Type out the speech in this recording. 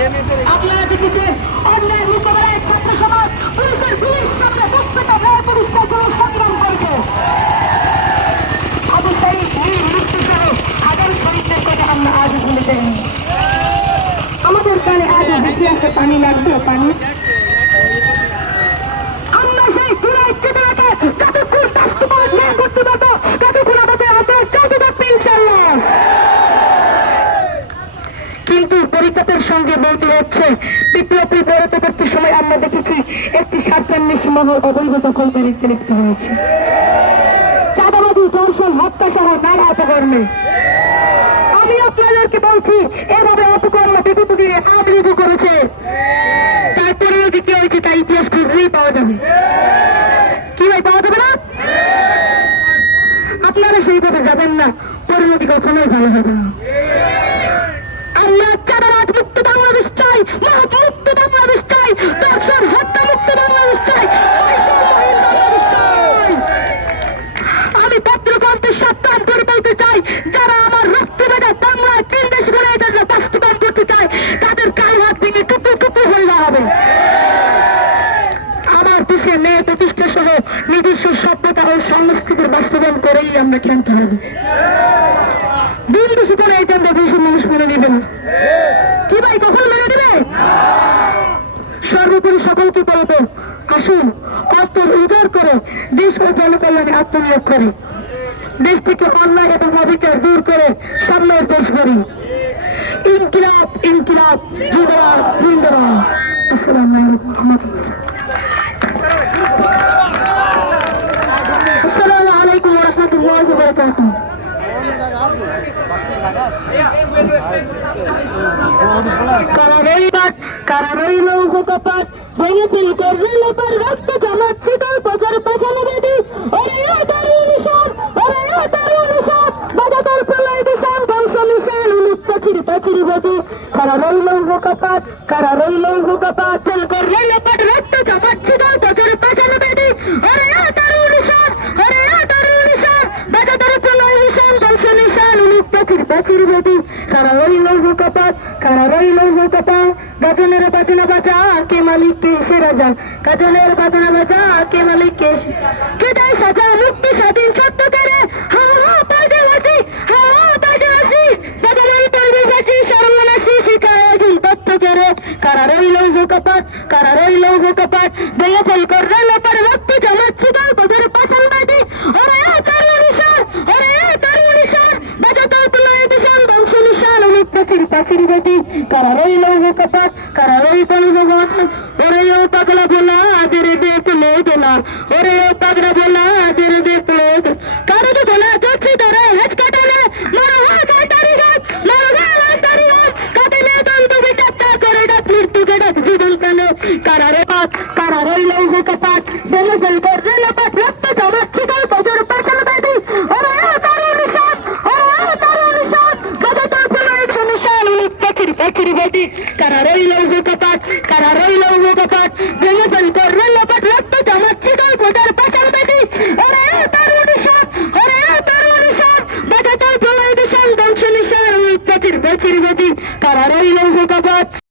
আপনারা দেখেছেন, অন্যায় মোকাবেলায় ছাত্র সমাজ, পুলিশের গুলির সামনে প্রত্যেকটা ন্যায় যাইনি। আমাদের কানে আজ বেশি আসে পানি লাগবে, পানি। সঙ্গে বলতে হচ্ছে, বিপ্লবী বেরোতে করতে সময় আমরা দেখেছি একটি স্বার্থান্বেষী মহল অবৈধ দখলকারীকে লিপ্ত হয়েছে চাঁদাবাদী দর্শন হত্যা সহ নানা অপকর্মে। আমি আপনাদেরকে বলছি, এভাবে অপকর্ম বিগত আমি আমার দেশে মেয়ে প্রতিষ্ঠা সহ নিজস্ব সভ্যতা ও সংস্কৃতির বাস্তবায়ন করেই আমরা ক্ষান্ত হবে। দিন বেশি করে এটা আমরা বেশি মানুষ মেনে নিবে না। কি ভাই, কখন মেনে নেবে? সর্বোপরি সকলকে বলব আসুন অর্থ উজাড় করে দেশ ও জনকল্যাণে আত্মনিয়োগ করে। দেশ থেকে অন্যায় এবং অবিচার দূর করে সামনের দেশ গড়ি। ইনকিলাব ইনকিলাব জিন্দাবাদ জিন্দাবাদ। আসসালামু আলাইকুম রহমতুল্লাহ আসসালামু আলাইকুম বারকাতুহ কারারই বাট কারারই লৌহ কপাট ভেঙে ফেলি করবে লোপার রক্ত জমাচ্ছি তোর প্রচার পাশানো বেদি ওরে ও তারু নিশান ওরে ও তারু নিশান বাজা তোর প্রলয় দিশান বংশ নিশান উলুপ পাচিরি পাচিরি বেদি কারারই লৌহ কপাট কারারই লৌহ কপাট ফেল করবে লোপার রক্ত জমাচ্ছি তোর প্রচার পাশানো বেদি ওরে ও তারু নিশান ওরে ও তারু নিশান বাজা তোর প্রলয় দিশান বংশ নিশান উলুপ পাচিরি পাচিরি বেদি কপাট কারারই লৌহ কপাট গাজনের বাজনা বাজা, কে মালিক কে সে রাজা? গাজনের বাজনা বাজা, কে মালিক কে কে দেয় সাজা, মুক্তি স্বাধীন সত্য করে হা হা হা হা সর্বনাশী শিখায় তত্ত্ব করে কারা রইল কপাট কারা রইল কপাট ভেঙে ফেল কর রইল রক্ত জমাচ্ছি গাল বাজারে পাশাল বাদি ওরে আ তারু নিশান ওরে আ তারু নিশান বাজা তোর প্রলয় দিশান বংশ নিশান অনেক পাচির পাচির বাদি কারা রইল কপাট কারা রই পল ভগবান ওরে ও নিশান উলিপ কাচিরি কাচিরি